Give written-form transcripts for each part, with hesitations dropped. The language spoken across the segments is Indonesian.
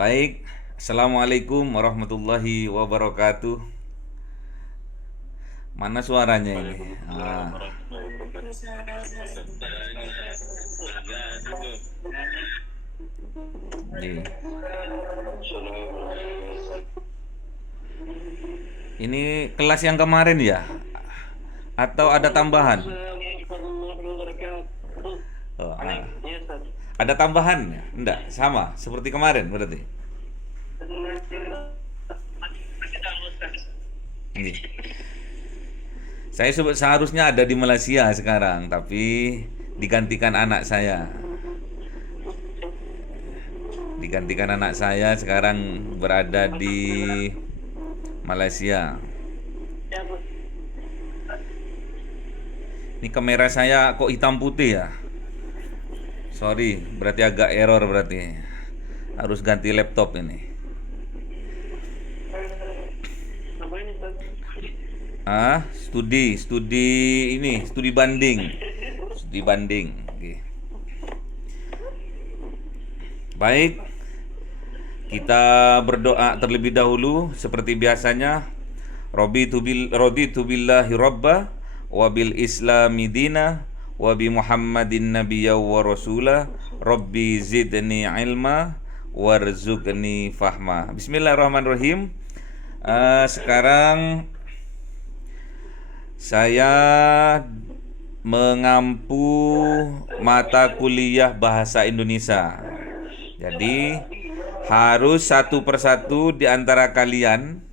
Baik, Assalamualaikum warahmatullahi wabarakatuh. Mana suaranya ini? Waalaikumsalam Ah, warahmatullahi ini. wabarakatuh. Ini kelas yang kemarin ya? Atau ada tambahan? Oh, ah. Iya, Ustaz. Ada tambahan? Enggak, sama seperti kemarin berarti. Ini. Saya seharusnya ada di Malaysia sekarang, tapi digantikan anak saya. Digantikan anak saya sekarang berada di Malaysia. Ini kamera saya kok hitam putih ya? Sorry, berarti agak error berarti. Harus ganti laptop ini. Apa ini, Ustaz? Studi banding. Studi banding. Oke. Baik, kita berdoa terlebih dahulu seperti biasanya. Raditu billahi rabba wa bil islami dina wa bi Muhammadin nabiyya wa rasula rabbi zidni ilma warzuqni fahma. Bismillahirrahmanirrahim. Sekarang saya mengampu mata kuliah bahasa Indonesia. Jadi harus satu persatu di antara kalian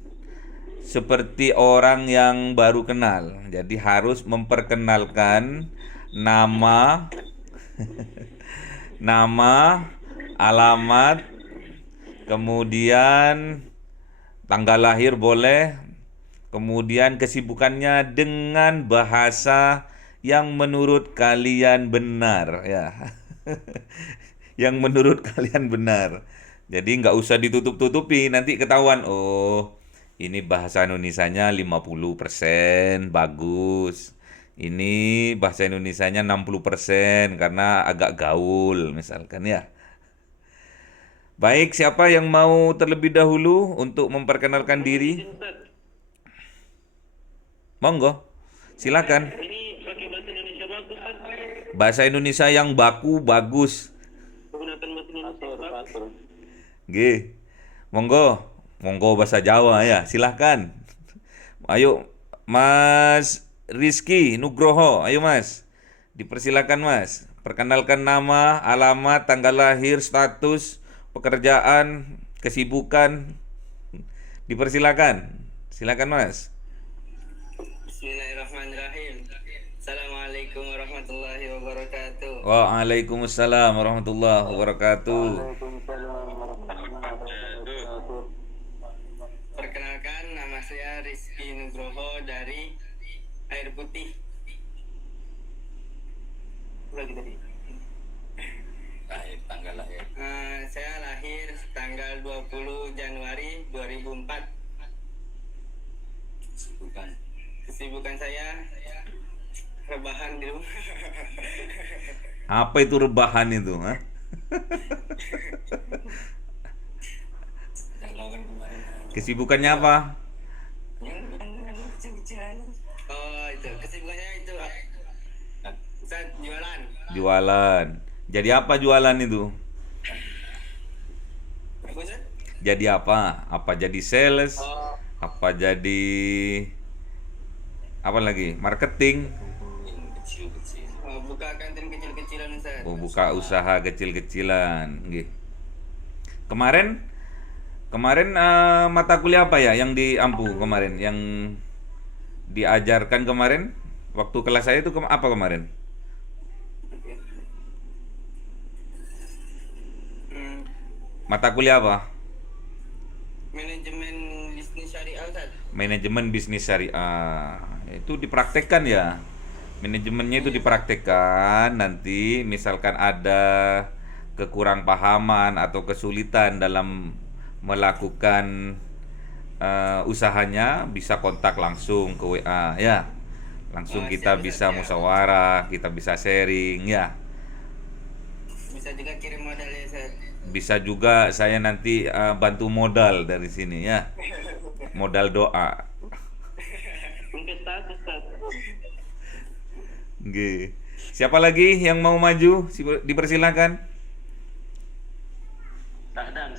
seperti orang yang baru kenal. Jadi harus memperkenalkan nama, nama, alamat, kemudian tanggal lahir boleh, kemudian kesibukannya dengan bahasa yang menurut kalian benar ya. Yang menurut kalian benar. Jadi nggak usah ditutup-tutupi, nanti ketahuan, oh ini bahasa Indonesianya 50% bagus. Ini bahasa Indonesianya 60% karena agak gaul misalkan ya. Baik, siapa yang mau terlebih dahulu untuk memperkenalkan diri? Ustaz, Monggo, silakan. ini pakai bahasa Indonesia bagus, Ustaz. Bahasa Indonesia yang baku bagus. Menggunakan bahasa Indonesia bagus. G. Monggo bahasa Jawa ya, silahkan. Ayo, Mas Rizky Nugroho, ayo Mas. Dipersilakan Mas. Perkenalkan nama, alamat, tanggal lahir, status, pekerjaan, kesibukan. Dipersilakan. Silakan Mas. Bismillahirrahmanirrahim. Assalamualaikum warahmatullahi wabarakatuh. Waalaikumsalam warahmatullahi wabarakatuh. Waalaikumsalam warahmatullahi wabarakatuh. Perkenalkan, nama saya Rizky Nugroho dari Air Putih. Lagi tadi. Lahir, tanggal lahir. Saya lahir tanggal 20 Januari 2004. Kesibukan saya rebahan di rumah. Apa itu rebahan itu? Hah? Kesibukannya apa? Oh, itu kesibukannya itu. Ustaz, jualan. Jualan. Jadi apa jualan itu? Apa, Ustaz? Jadi apa? Apa jadi sales? Oh, Apa jadi apa lagi? Marketing? buka kantin kecil-kecilan, Ustaz. Oh, buka usaha kecil-kecilan. Nggih. Kemarin kemarin mata kuliah apa ya yang diampu kemarin? Yang diajarkan kemarin? Waktu kelas saya itu apa kemarin? Hmm, Mata kuliah apa? Manajemen bisnis syariah, Ustaz. Manajemen bisnis syariah. Itu dipraktekkan ya. Manajemennya itu dipraktekkan, nanti misalkan ada kekurang pahaman atau kesulitan dalam melakukan usahanya, bisa kontak langsung ke WA ya. Langsung Oh, kita siap, Ustaz, bisa siap. musyawarah, kita bisa sharing ya. Bisa juga kirim modalnya, Ustaz. Bisa juga saya nanti bantu modal dari sini ya. Modal doa. Investasi, Ustaz. Nggih. Siapa lagi yang mau maju? Dipersilakan. Sahdan.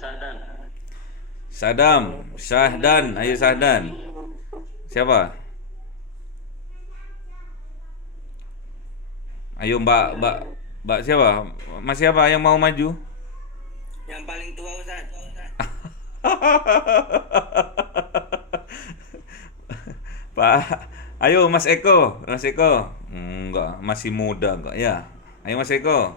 Sadam, Syahdan, ayo Syahdan. Siapa? Ayo Mbak siapa? Mas siapa yang mau maju? Yang paling tua Ustaz. Pak, ayo Mas Eko, Mas Eko. Enggak, masih muda enggak ya? Ayo Mas Eko.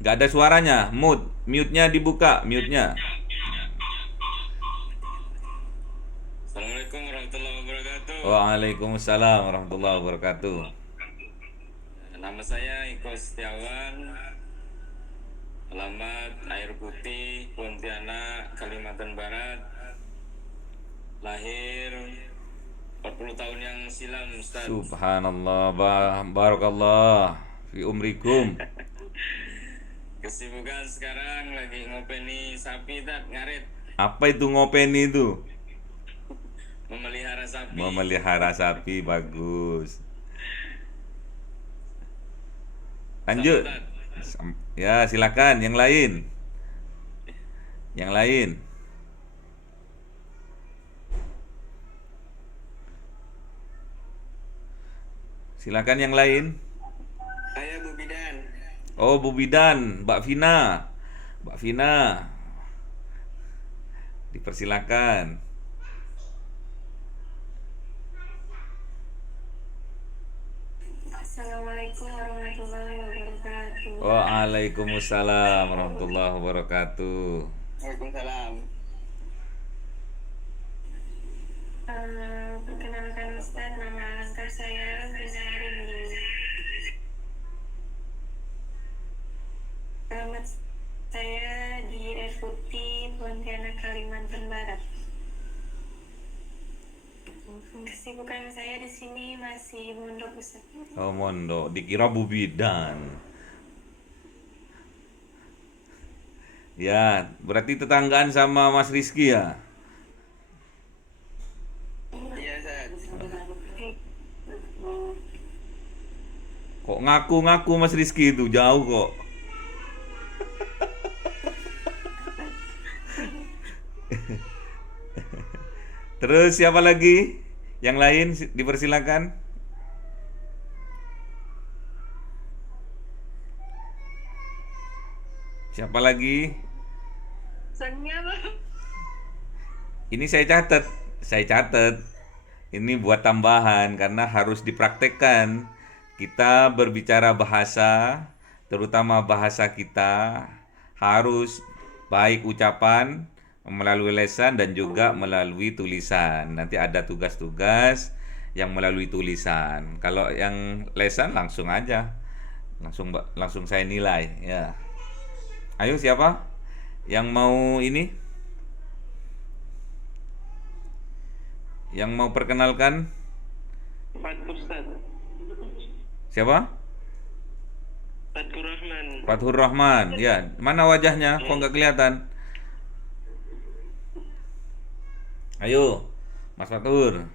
Enggak ada suaranya, mute-nya dibuka, mute-nya. Assalamualaikum warahmatullahi wabarakatuh. Waalaikumsalam warahmatullahi wabarakatuh. Nama saya Iko Setiawan. Alamat Air Putih, Pontianak, Kalimantan Barat. Lahir 40 tahun yang silam, Ustaz. Subhanallah, barakallah fi umrikum. Kesibukan sekarang lagi ngopeni sapi, Tat, ngarit. Apa itu ngopeni itu? Memelihara sapi. Memelihara sapi, bagus. Lanjut. Ya, silakan yang lain. Yang lain. Silakan yang lain. Saya Bu Bidan. Oh, Bu Bidan, Mbak Vina. Mbak Vina. Dipersilakan. Assalamualaikum warahmatullahi wabarakatuh. Waalaikumsalam warahmatullahi wabarakatuh. Waalaikumsalam. Perkenalkan Ustaz, nama lengkap saya Vina Rindy. Alamat saya di Air Putih, Pontianak, Kalimantan Barat. Kesibukan saya di sini masih mondok Ustaz. Oh, mondok. Dikira Bu Bidan. Ya, berarti tetanggaan sama Mas Rizky ya? Iya, Ustaz. Kok ngaku-ngaku Mas Rizky itu jauh kok. Terus siapa lagi? Yang lain dipersilakan. Siapa lagi? Ini saya catat. Ini buat tambahan karena harus dipraktekkan. Kita berbicara bahasa, terutama bahasa kita harus baik ucapan melalui lesan dan juga melalui tulisan. Nanti ada tugas-tugas yang melalui tulisan. Kalau yang lesan langsung aja. Langsung saya nilai ya. Ayo siapa yang mau ini? Yang mau perkenalkan? Fathur, Ustaz. Siapa? Fathur Rahman. Fathur Rahman. Ya, mana wajahnya? Kok nggak kelihatan? Ayo, Mas Fathur.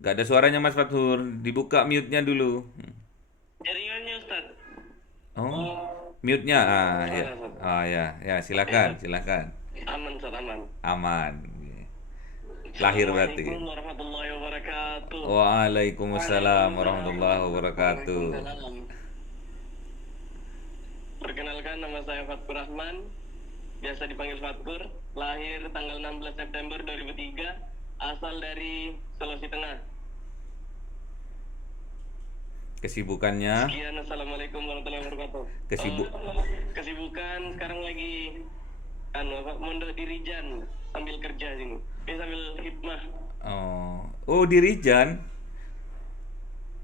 Gak ada suaranya Mas Fathur. Dibuka mute-nya dulu. Jaringannya, Ustaz. Oh, mute-nya. Ya. Ya, silakan. Aman, Ustaz, aman. Aman. Lahir berarti. Assalamualaikum warahmatullahi wabarakatuh. Waalaikumsalam warahmatullahi wabarakatuh. Perkenalkan, nama saya Fathur Rahman, biasa dipanggil Fathur. Lahir tanggal 16 September 2003, asal dari Sulawesi Tengah. Kesibukannya? Sekian, assalamualaikum warahmatullahi wabarakatuh. Kesibukan sekarang lagi mondok di Rijan sambil kerja sini. Sambil hikmah. Oh, di Rijan.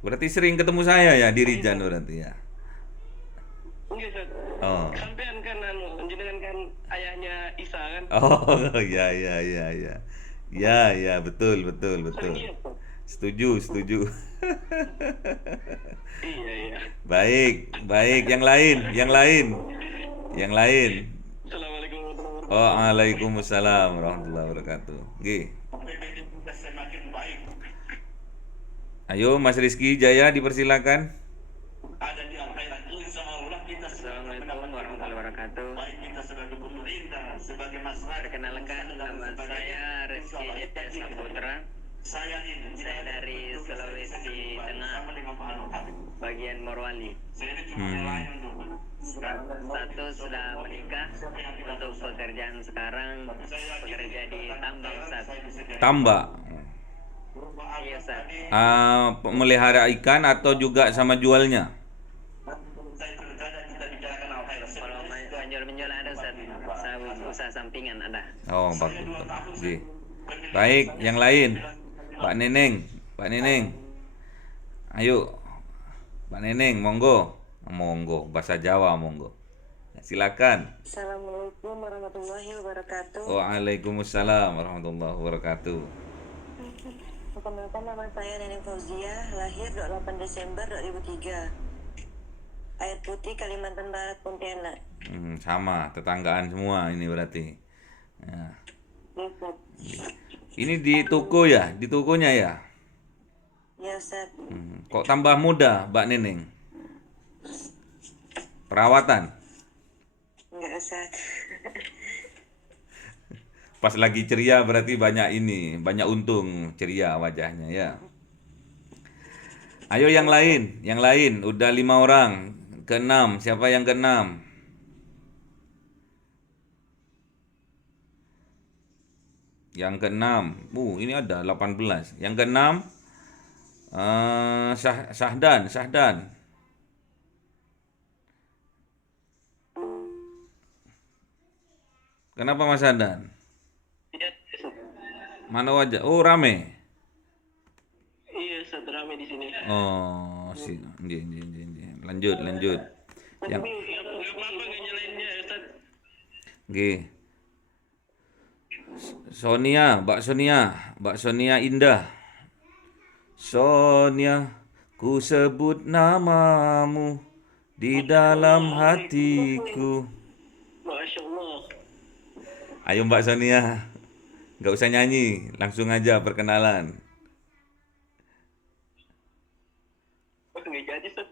Berarti sering ketemu saya ya di Rijan berarti ya. Enggak, Ustaz. Oh. Sampean kan jenengan kan ayahnya Isa kan? Oh, ya. Ya, betul. Iya, Ustaz. Setuju, setuju. Iya, iya. Baik, baik. Yang lain, yang lain, yang lain. Assalamualaikum warahmatullahi wabarakatuh. Waalaikumsalam warahmatullahi wabarakatuh. Nggih. Ayo Mas Rizky Jaya dipersilakan. Assalamualaikum warahmatullahi wabarakatuh. Perkenalkan, nama saya Rizky Jaya Saputra. Saya dari Sulawesi Tengah, bagian Morowali. Status sudah menikah. Untuk pekerjaan sekarang bekerja di tambang, Ustaz. Tambak. Iya, Ustaz. Melihara ikan atau juga sama jualnya? Kalau menjual ada, Ustaz. Usaha sampingan ada. Oh, bagus. Nggih. Baik, yang lain. Pak Neneng, Pak Neneng. Ayo. Pak Neneng, monggo. Monggo, bahasa Jawa monggo. Silakan. Assalamualaikum warahmatullahi wabarakatuh. Waalaikumsalam warahmatullahi wabarakatuh. Perkenalkan, nama saya Neneng Fauzia, lahir 28 Desember 2003. Air Putih, Kalimantan Barat, Pontianak. Sama, tetanggaan semua ini berarti. Ya. Ya, Ustaz. Ini di toko ya, di tokonya ya. Ya, Ustaz. Kok tambah muda, Mbak Neneng? Perawatan. Enggak, Ustaz. Pas lagi ceria berarti banyak ini, banyak untung ceria wajahnya ya. Ayo yang lain, yang lain. Udah 5 orang. Keenam, siapa yang keenam? Yang keenam, ini ada 18. Yang keenam, Syahdan, Syahdan. Kenapa Mas Syahdan? Iya, Ustaz. Mana wajah? Oh, rame. Iya, Ustaz, rame di sini. Oh, nggih. Lanjut, lanjut. Yang Nggak apa-apa nggak nyalainnya, Ustaz. nggih. Sonia, Mbak Sonia Indah. Sonia, ku sebut namamu di dalam hatiku. Masya Allah. Ayo Mbak Sonia, nggak usah nyanyi, langsung aja perkenalan. Nggak jadi, Ustaz.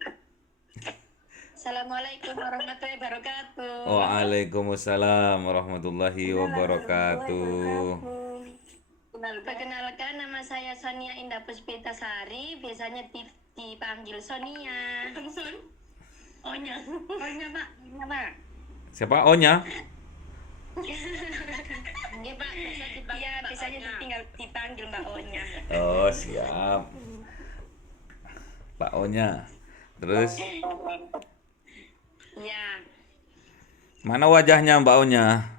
Assalamualaikum warahmatullahi wabarakatuh. Waalaikumsalam warahmatullahi wabarakatuh. Perkenalkan, nama saya Sonia Indah Puspita Sari, biasanya dipanggil Sonia. Onya. Onya, Pak. Onya, Pak. Siapa Onya? Iya, Pak. Iya, biasanya dipanggil Mbak Onya. Oh, siap. Pak Onya. Terus Iya. mana wajahnya Mbak Onya?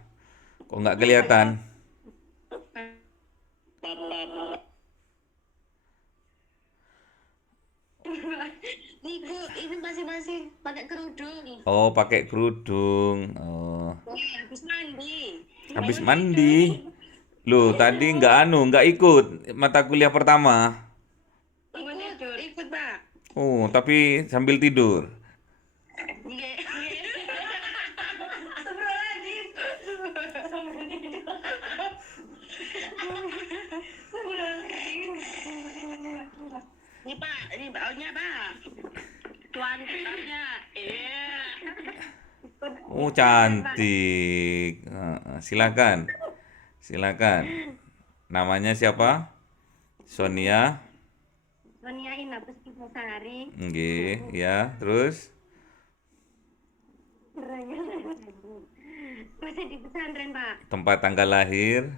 Kok nggak kelihatan? Nih, Bu, ini masih pakai kerudung. Oh, pakai kerudung. Oh, Habis mandi. habis mandi. Loh, tadi nggak ikut mata kuliah pertama. Ikut, Pak. Oh, tapi sambil tidur. Iya. Ini Pak, ini baunya Pak. Tuan tuannya. Iya. Oh, cantik. Silakan. Namanya siapa? Sonia. Sonia Indah Puspita Sari. Nggih, ya. Terus Masih di pesantren Pak. tempat tanggal lahir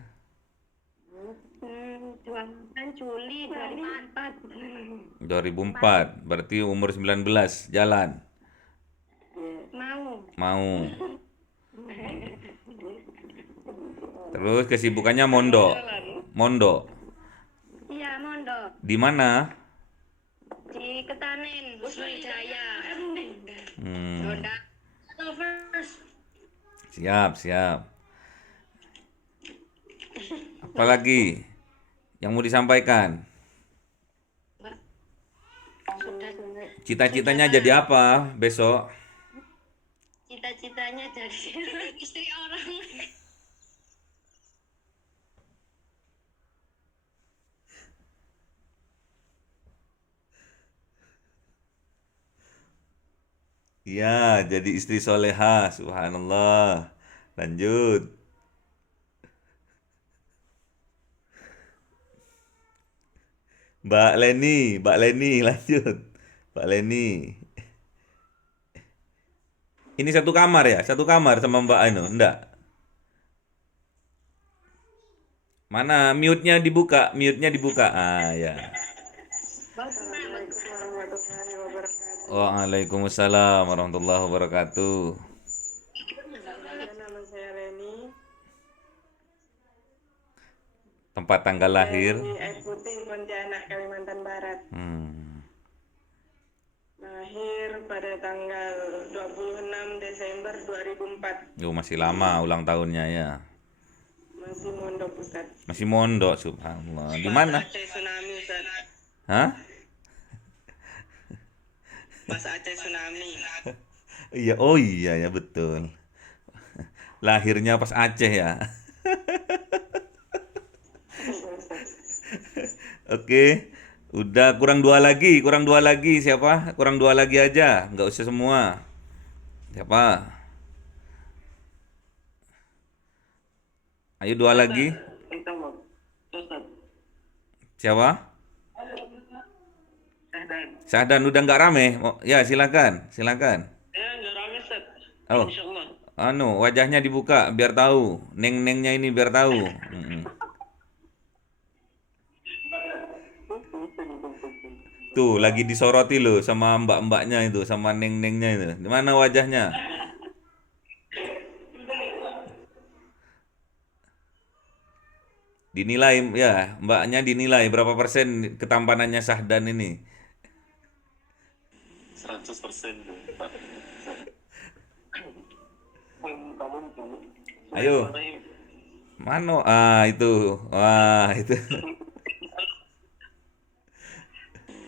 28 Juli 2004. 2004. Berarti umur 19. Jalan. Mau. Terus kesibukannya mondok. Iya, mondok Di mana? di Ketanen, Sriwijaya. Hmm, Lovers. siap. Apalagi yang mau disampaikan? sudah Cita-citanya jadi apa besok? cita-citanya jadi istri orang. Iya, jadi istri solehah, subhanallah. Lanjut. Mbak Leni, lanjut. Mbak Leni. Ini satu kamar ya? Satu kamar sama Mbak Anu? Enggak. Mana mute-nya dibuka? Mute-nya dibuka. Ah, ya. Waalaikumsalam warahmatullahi wabarakatuh. Nama saya Leni Tempat tanggal lahir. di Air Putih, Pontianak, Kalimantan Barat. Lahir pada tanggal 26 Desember 2004. Masih lama ulang tahunnya ya. Masih mondok Ustaz. Masih mondok, subhanallah. Di mana? Aceh tsunami Ustaz. Hah? Pas Aceh tsunami. Iya, oh iya ya betul. Lahirnya pas Aceh ya. Oke, udah kurang dua lagi siapa? Kurang dua lagi aja, nggak usah semua. Siapa? Ayo dua lagi. Itu mau. Ustaz. Siapa? Sahdan. Sahdan udah nggak rame. Ya silakan. Ya, nggak rame, Ustaz. Oh, Insyaallah. wajahnya dibuka biar tahu. Neng-nengnya ini biar tahu. Tuh lagi disoroti loh sama mbak-mbaknya itu, sama neng-nengnya itu. Di mana wajahnya? Dinilai ya, mbaknya dinilai berapa persen ketampanannya Sahdan ini? 100%. Ayo. Mano? Ah, itu. Wah, itu.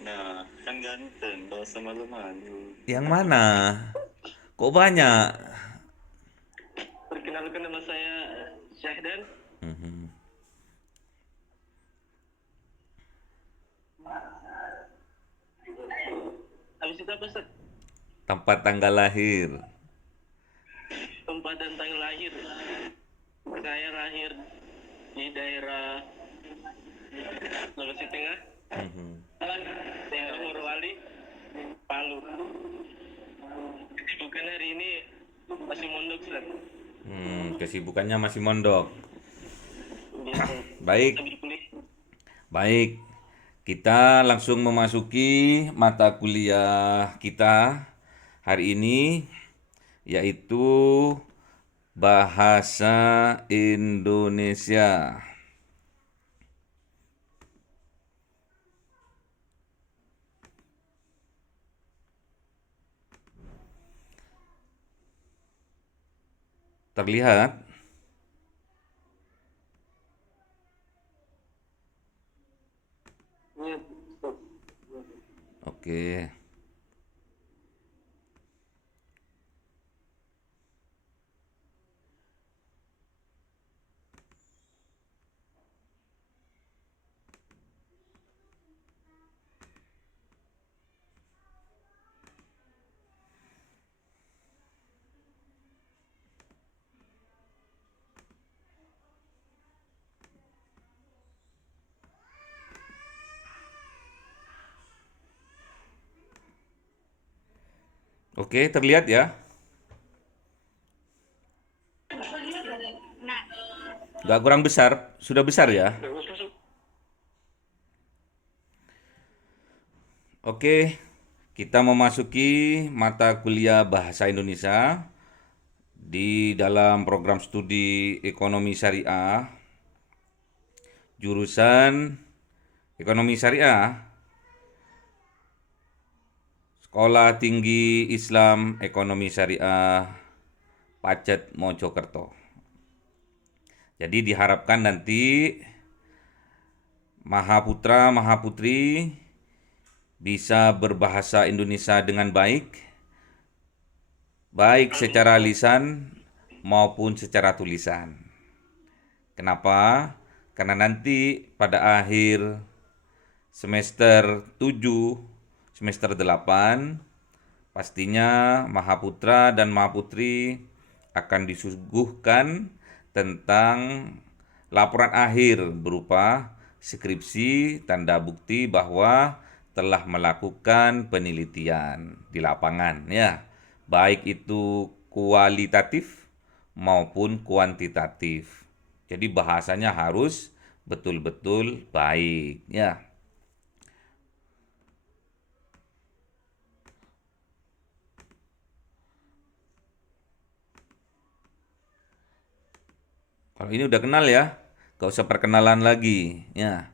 Nah, kan ganteng, gak usah malu-malu. Yang mana? Kok banyak? Perkenalkan, nama saya Syahdan. Mhm. Habis itu apa, Ustaz? Tempat tanggal lahir. Tempat dan tanggal lahir. Saya lahir di daerah Sulawesi Tengah, Mhm. daerah Morowali, Palu. Bukan hari ini masih mondok, Ustaz. Kesibukannya masih mondok. Biasa. Baik, Sambil kuliah. baik. Kita langsung memasuki mata kuliah kita hari ini, yaitu Bahasa Indonesia. Terlihat? Iya, Ustaz. Oke. Oke, terlihat ya? Gak kurang besar, sudah besar ya? Oke, kita memasuki mata kuliah Bahasa Indonesia di dalam program studi Ekonomi Syariah, jurusan Ekonomi Syariah, Sekolah Tinggi Islam Ekonomi Syariah Pacet Mojokerto. Jadi diharapkan nanti Mahaputra Mahaputri bisa berbahasa Indonesia dengan baik, baik secara lisan maupun secara tulisan. Kenapa? Karena nanti pada akhir semester 7, semester 8, pastinya Mahaputra dan Mahaputri akan disuguhkan tentang laporan akhir berupa skripsi tanda bukti bahwa telah melakukan penelitian di lapangan, ya, baik itu kualitatif maupun kuantitatif. Jadi bahasanya harus betul-betul baik, ya. Kalau ini udah kenal ya, gak usah perkenalan lagi, ya.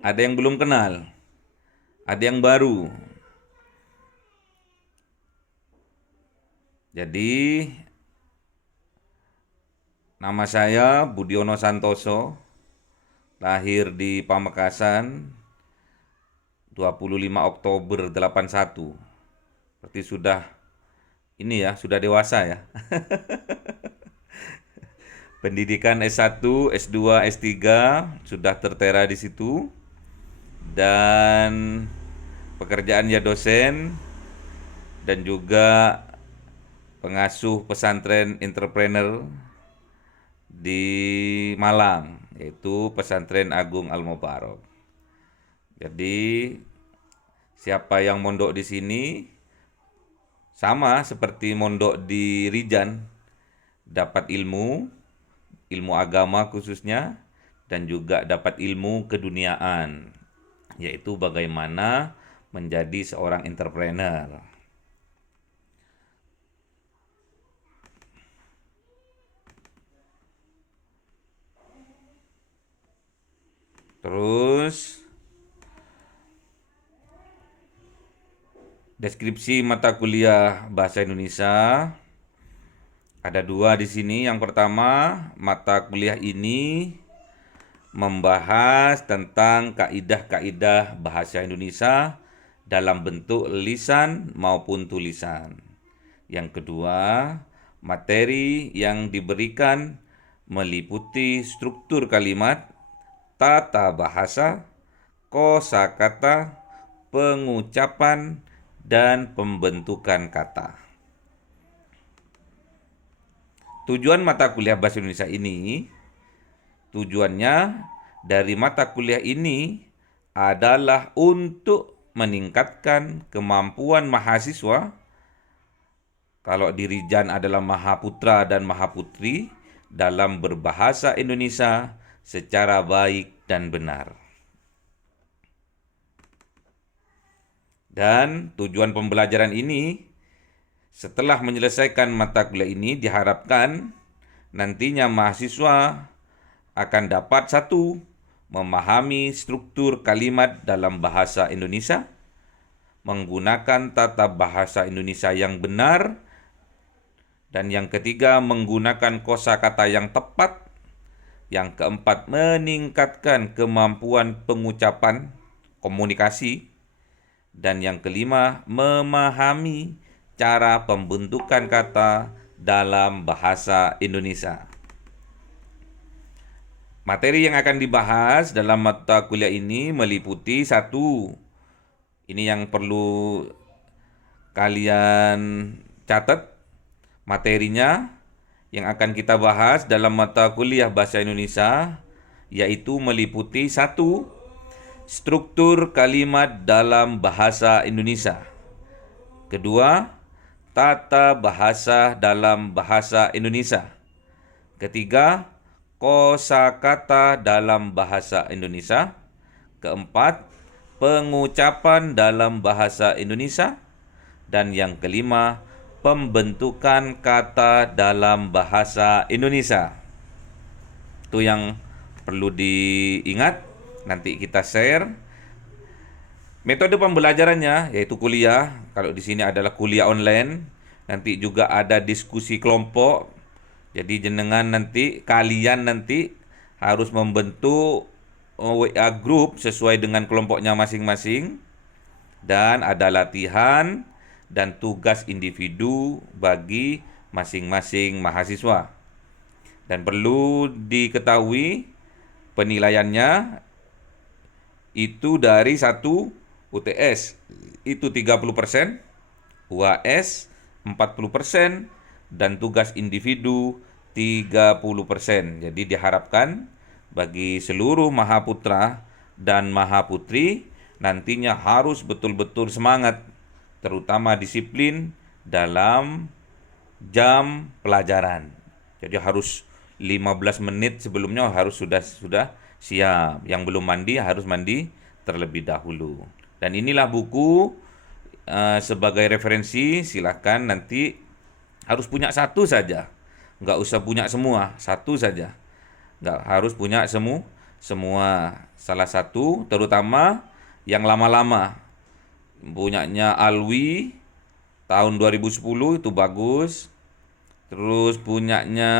Ada yang belum kenal, ada yang baru. Jadi, nama saya Budiono Santoso, lahir di Pamekasan 25 Oktober 81. Berarti sudah ini ya, sudah dewasa ya. Pendidikan S1, S2, S3 sudah tertera di situ. Dan pekerjaan ya dosen dan juga pengasuh pesantren entrepreneur di Malang, yaitu Pesantren Agung Al-Mubarok. Jadi siapa yang mondok di sini sama seperti mondok di Rijan, dapat ilmu agama khususnya, dan juga dapat ilmu keduniaan, yaitu bagaimana menjadi seorang entrepreneur. Terus deskripsi mata kuliah Bahasa Indonesia ada 2 di sini. Yang pertama, mata kuliah ini membahas tentang kaidah-kaidah bahasa Indonesia dalam bentuk lisan maupun tulisan. Yang kedua, materi yang diberikan meliputi struktur kalimat, tata bahasa, kosakata, pengucapan, dan pembentukan kata. Tujuan mata kuliah Bahasa Indonesia ini, tujuannya dari mata kuliah ini adalah untuk meningkatkan kemampuan mahasiswa. Kalau di Rijan adalah Mahaputra dan Mahaputri dalam berbahasa Indonesia secara baik dan benar. Dan tujuan pembelajaran ini, setelah menyelesaikan mata kuliah ini, diharapkan nantinya mahasiswa akan dapat 1. Memahami struktur kalimat dalam bahasa Indonesia, menggunakan tata bahasa Indonesia yang benar, dan yang ketiga, menggunakan kosakata yang tepat. Yang keempat, meningkatkan kemampuan pengucapan, komunikasi. Dan yang kelima, memahami cara pembentukan kata dalam bahasa Indonesia. Materi yang akan dibahas dalam mata kuliah ini meliputi 1. Ini yang perlu kalian catat materinya yang akan kita bahas dalam mata kuliah Bahasa Indonesia, yaitu meliputi 1. Struktur kalimat dalam bahasa Indonesia. Kedua, tata bahasa dalam bahasa Indonesia. Ketiga, kosakata dalam bahasa Indonesia. Keempat, pengucapan dalam bahasa Indonesia. Dan yang kelima, pembentukan kata dalam bahasa Indonesia. Itu yang perlu diingat. Nanti kita share metode pembelajarannya, yaitu kuliah. Kalau di sini adalah kuliah online. Nanti juga ada diskusi kelompok. Jadi kalian nanti harus membentuk WA group sesuai dengan kelompoknya masing-masing, dan ada latihan dan tugas individu bagi masing-masing mahasiswa. Dan perlu diketahui penilaiannya itu dari 1 UTS itu 30%, UAS 40%, dan tugas individu 30%. Jadi diharapkan bagi seluruh Mahaputra dan Mahaputri nantinya harus betul-betul semangat, terutama disiplin dalam jam pelajaran. Jadi harus 15 menit sebelumnya harus sudah siap. Yang belum mandi harus mandi terlebih dahulu. Dan inilah buku sebagai referensi. Silahkan nanti harus punya satu saja. Nggak usah punya semua, satu saja. Nggak harus punya semua. Salah satu, terutama yang lama-lama. Punyanya Alwi tahun 2010 itu bagus. Terus punyanya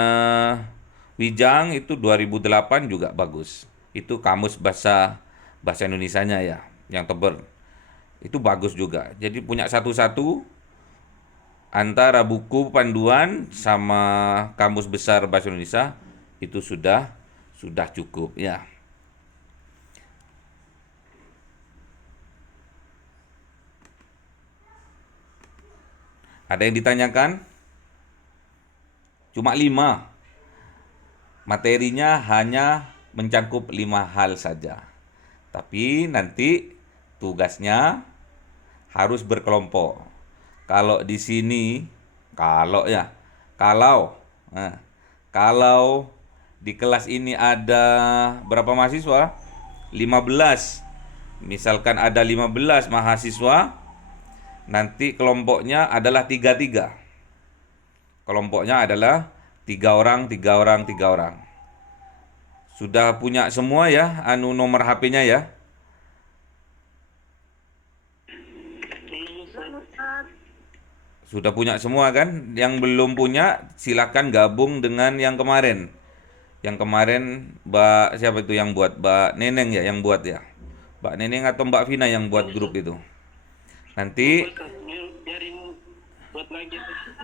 Wijang itu 2008 juga bagus. Itu kamus bahasa Indonesianya ya, yang tebal. Itu bagus juga. Jadi punya satu-satu antara buku panduan sama kamus besar bahasa Indonesia itu sudah cukup ya. Ada yang ditanyakan? Cuma 5. Materinya hanya mencakup 5 hal saja. Tapi nanti tugasnya harus berkelompok. Kalau di sini, kalau di kelas ini ada berapa mahasiswa? 15. Misalkan ada 15 mahasiswa, nanti kelompoknya adalah 3-3. Kelompoknya adalah 3 orang. Sudah punya semua ya, nomor HP-nya ya? Sudah punya semua kan? Yang belum punya silakan gabung dengan yang kemarin. Yang kemarin Mbak siapa itu yang buat? Mbak Neneng ya yang buat ya? Mbak Neneng atau Mbak Vina yang buat grup itu? Nanti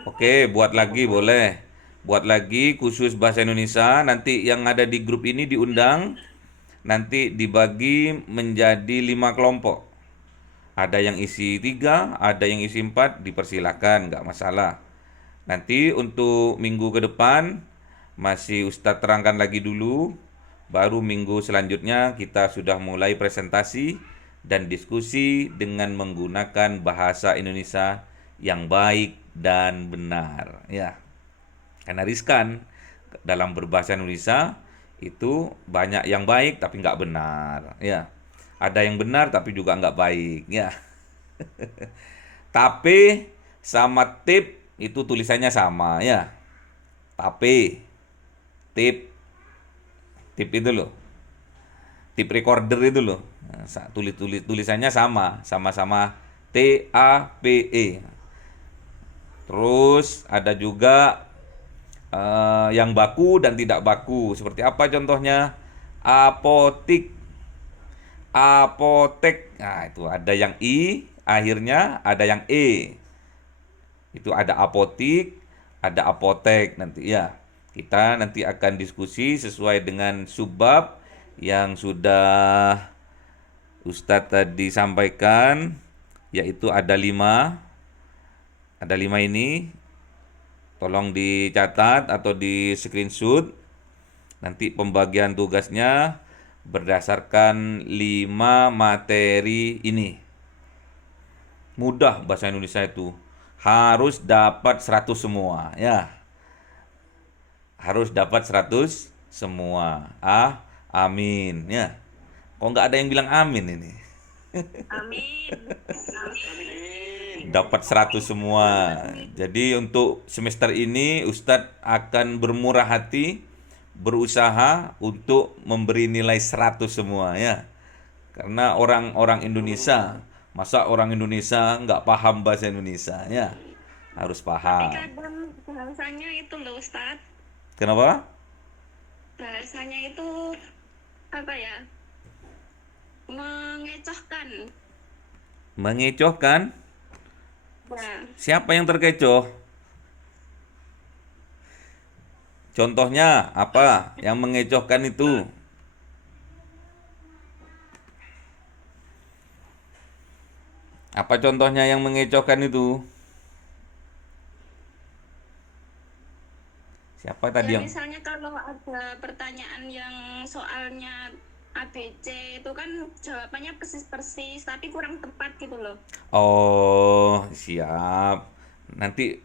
oke, buat lagi boleh. Buat lagi khusus bahasa Indonesia. Nanti yang ada di grup ini diundang. Nanti dibagi menjadi 5 kelompok. Ada yang isi 3, ada yang isi 4, dipersilakan, nggak masalah. Nanti untuk minggu ke depan, masih Ustadz terangkan lagi dulu. Baru minggu selanjutnya kita sudah mulai presentasi dan diskusi dengan menggunakan bahasa Indonesia yang baik dan benar. Ya, karena riskan dalam berbahasa Indonesia itu banyak yang baik tapi nggak benar. Ya. Ada yang benar tapi juga nggak baik ya. Tapi sama tip itu tulisannya sama ya. Tapi tip itu loh. Tip recorder itu loh. Nah, tulisannya sama-sama TAPE. Terus ada juga yang baku dan tidak baku. Seperti apa contohnya? Apotek. Nah, itu ada yang I, akhirnya ada yang E. Itu ada apotik, ada apotek nanti ya. Kita nanti akan diskusi sesuai dengan subbab yang sudah Ustadz tadi sampaikan, yaitu ada 5. Ada 5 ini. Tolong dicatat atau di screenshot. Nanti pembagian tugasnya berdasarkan 5 materi ini. Mudah bahasa Indonesia itu. Harus dapat 100 semua ya. Harus dapat 100 semua. Amin ya. Kok nggak ada yang bilang amin ini? Amin. Dapat 100 semua. Jadi untuk semester ini Ustadz akan bermurah hati, berusaha untuk memberi nilai 100 semua ya. Karena orang-orang Indonesia, masa orang Indonesia nggak paham bahasa Indonesia ya. Harus paham. Kadang bahasanya itu loh Ustadz. Kenapa? Bahasanya itu apa ya? mengecohkan. Mengecohkan? Ya, Siapa yang terkecoh? Contohnya apa yang mengecohkan itu? Apa contohnya yang mengecohkan itu? Siapa tadi ya yang... misalnya kalau ada pertanyaan yang soalnya ABC itu kan jawabannya persis-persis tapi kurang tepat gitu loh. Oh, siap. Nanti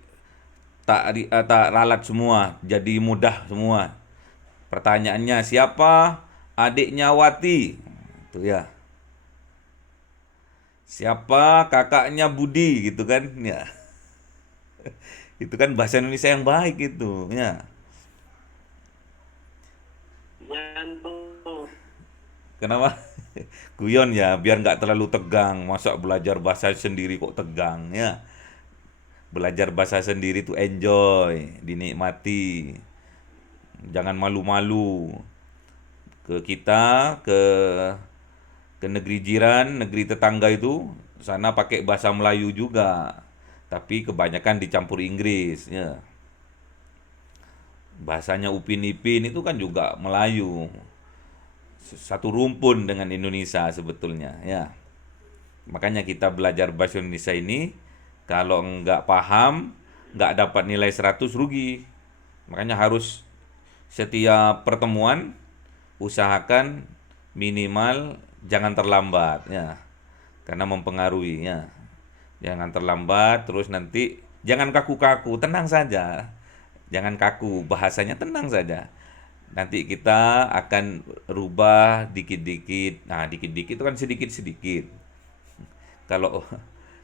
tak ralat semua, jadi mudah semua. Pertanyaannya siapa adiknya Wati? Itu ya. Siapa kakaknya Budi gitu kan? Ya. Itu kan bahasa Indonesia yang baik itu, ya. Jantung. Kenapa? Guyon ya, biar nggak terlalu tegang. Masa belajar bahasa sendiri kok tegang, ya. Belajar bahasa sendiri tuh enjoy, dinikmati. Jangan malu-malu. Ke kita, ke negeri jiran, negeri tetangga itu, sana pakai bahasa Melayu juga. Tapi kebanyakan dicampur Inggris, ya. Bahasanya Upin Ipin itu kan juga Melayu. Satu rumpun dengan Indonesia sebetulnya, ya. Makanya kita belajar bahasa Indonesia ini, kalau nggak paham, nggak dapat nilai 100 rugi. Makanya harus setiap pertemuan usahakan minimal jangan terlambat, ya. Karena mempengaruhi, ya. Jangan terlambat, terus nanti jangan kaku-kaku, tenang saja. Jangan kaku, bahasanya tenang saja. Nanti kita akan rubah dikit-dikit. Nah, dikit-dikit itu kan sedikit-sedikit. Kalau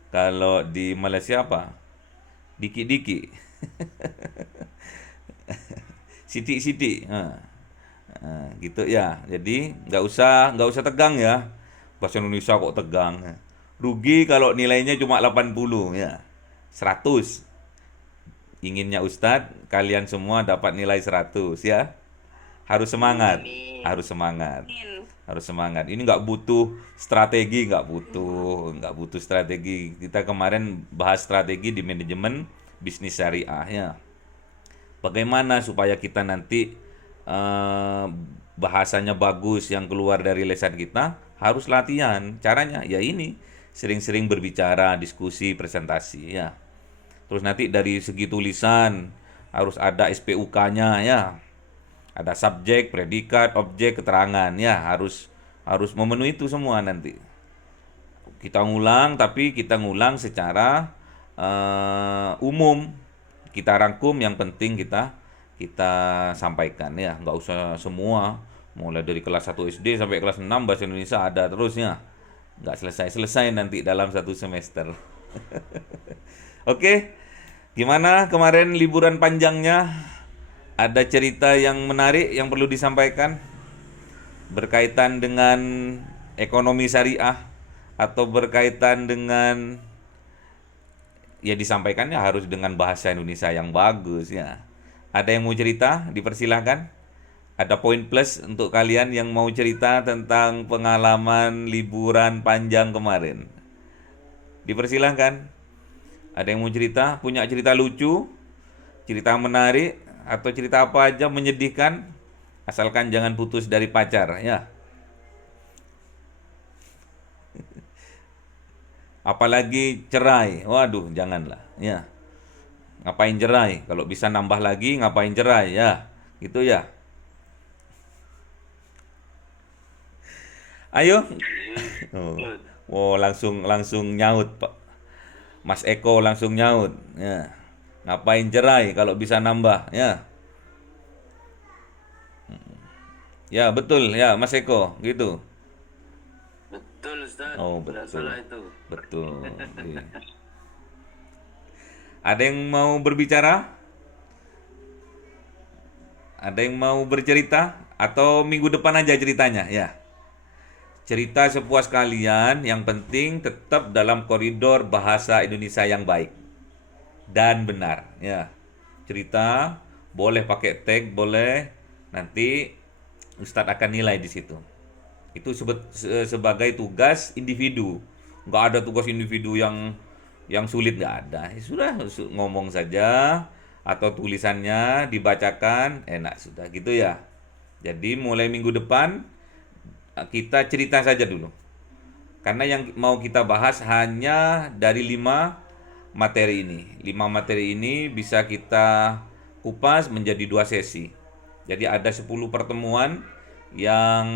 kalau di Malaysia apa? Dikit-dikit. Sidik-sidik. Gitu ya. Jadi nggak usah tegang ya. Bahasa Indonesia kok tegang. Rugi kalau nilainya cuma 80 ya. 100. Inginnya Ustadz, kalian semua dapat nilai 100 ya. Harus semangat. Harus semangat. Amin. Harus semangat. Ini nggak butuh strategi, nggak butuh strategi. Kita kemarin bahas strategi di manajemen bisnis syariah ya. Bagaimana supaya kita nanti bahasanya bagus yang keluar dari lisan kita, harus latihan. Caranya ya ini, sering-sering berbicara, diskusi, presentasi ya. Terus nanti dari segi tulisan harus ada SPUK-nya ya. Ada subjek, predikat, objek, keterangan ya, harus memenuhi itu semua nanti. Kita ngulang, tapi kita ngulang secara umum. Kita rangkum yang penting kita sampaikan ya, nggak usah semua mulai dari kelas 1 SD sampai kelas 6 bahasa Indonesia ada terusnya. Nggak selesai-selesai nanti dalam satu semester. Oke, gimana kemarin liburan panjangnya? Ada cerita yang menarik yang perlu disampaikan berkaitan dengan ekonomi syariah atau berkaitan dengan, ya disampaikannya harus dengan bahasa Indonesia yang bagus ya. Ada yang mau cerita? Dipersilahkan. Ada poin plus untuk kalian yang mau cerita tentang pengalaman liburan panjang kemarin. Dipersilahkan. Ada yang mau cerita? Punya cerita lucu? Cerita menarik? Atau cerita apa aja menyedihkan? Asalkan jangan putus dari pacar, ya. Apalagi cerai. Waduh, janganlah, ya. Ngapain cerai? Kalau bisa nambah lagi, ngapain cerai, ya. Gitu ya. Ayo. Oh, langsung nyaut, Pak. Mas Eko langsung nyaut, ya. Ngapain cerai kalau bisa nambah, ya. Ya, betul ya, Mas Eko, gitu. Betul, Ustaz. Oh, Nggak betul. salah itu. Betul. Iya. Ada yang mau berbicara? Ada yang mau bercerita? Atau minggu depan aja ceritanya, ya. Cerita sepuas kalian, yang penting tetap dalam koridor bahasa Indonesia yang baik dan benar, ya. Cerita boleh pakai tag, boleh. Nanti Ustadz akan nilai di situ. Itu sebagai tugas individu. Nggak ada tugas individu yang sulit, nggak ada. Ya sudah, ngomong saja atau tulisannya dibacakan, enak sudah gitu ya. Jadi mulai minggu depan kita cerita saja dulu. Karena yang mau kita bahas hanya dari 5 materi ini. 5 materi ini bisa kita kupas menjadi 2 sesi. Jadi ada 10 pertemuan, yang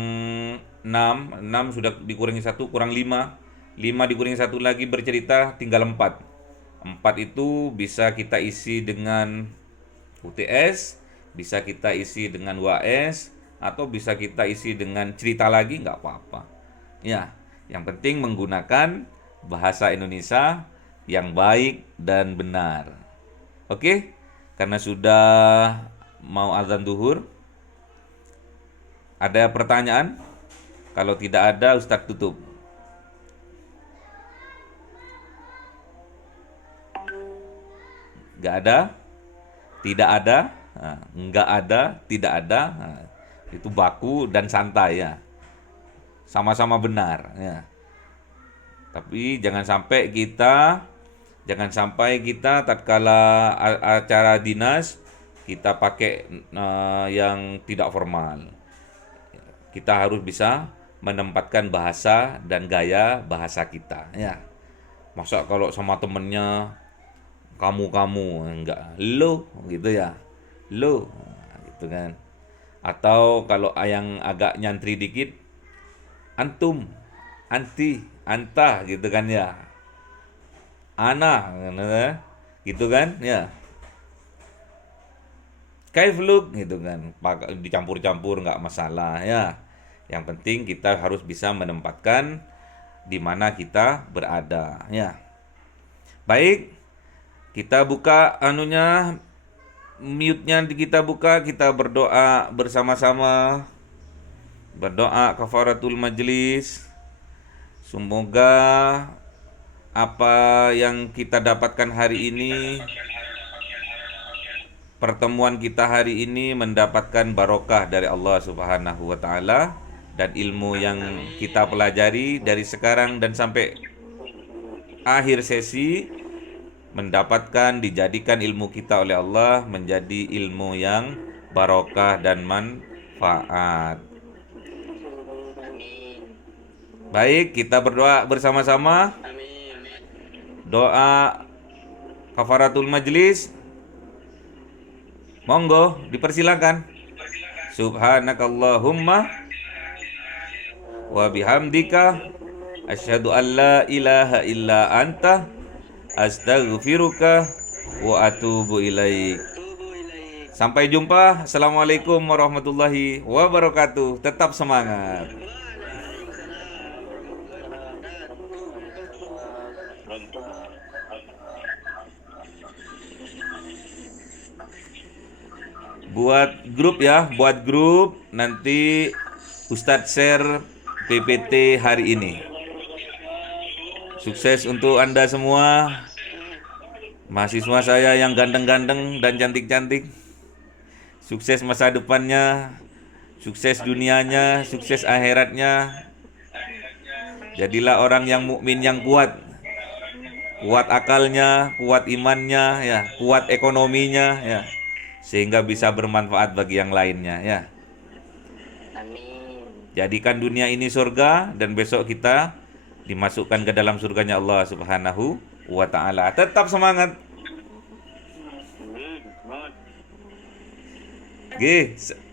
6 sudah dikurangi 1, kurang 5 dikurangi 1 lagi bercerita, tinggal 4 itu bisa kita isi dengan UTS, bisa kita isi dengan UAS, atau bisa kita isi dengan cerita lagi, nggak apa-apa ya. Yang penting menggunakan bahasa Indonesia yang baik dan benar. Oke? Karena sudah mau azan zuhur. Ada pertanyaan? Kalau tidak ada, Ustadz tutup. Nggak ada? Tidak ada? Nah, nggak ada, tidak ada. Nah, itu baku dan santai ya. Sama-sama benar ya. Tapi jangan sampai kita tatkala acara dinas kita pakai yang tidak formal. Kita harus bisa menempatkan bahasa dan gaya bahasa kita ya. Masa kalau sama temennya kamu enggak, lo gitu ya. Lo gitu kan. Atau kalau yang agak nyantri dikit, antum, anti, anta gitu kan ya. Ana gitu kan ya. Kaifluk gitu kan. Dicampur-campur nggak masalah ya. Yang penting kita harus bisa menempatkan di mana kita berada ya. Baik, kita buka mute-nya kita buka, kita berdoa bersama-sama. Berdoa kafaratul majlis. Semoga apa yang kita dapatkan hari ini, pertemuan kita hari ini mendapatkan barokah dari Allah Subhanahu wa taala, dan ilmu yang kita pelajari dari sekarang dan sampai akhir sesi dijadikan ilmu kita oleh Allah menjadi ilmu yang barokah dan manfaat. Baik, kita berdoa bersama-sama. Doa kafaratul majlis. Monggo, dipersilakan. Subhanakallahumma wa bihamdika asyhadu an la ilaha illa anta astaghfiruka wa atubu ilaik. Sampai jumpa. Assalamualaikum warahmatullahi wabarakatuh. Tetap semangat. Buat grup nanti Ustadz share PPT hari ini. Sukses untuk Anda semua, mahasiswa saya yang ganteng-ganteng dan cantik-cantik. Sukses masa depannya, sukses dunianya, sukses akhiratnya. Jadilah orang yang mukmin yang kuat. Kuat akalnya, kuat imannya ya, kuat ekonominya ya. Sehingga bisa bermanfaat bagi yang lainnya ya. Jadikan dunia ini surga dan besok kita dimasukkan ke dalam surganya Allah Subhanahu wa taala. Tetap semangat.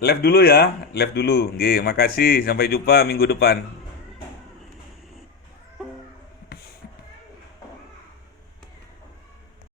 Live dulu ya. Makasih. Sampai jumpa minggu depan.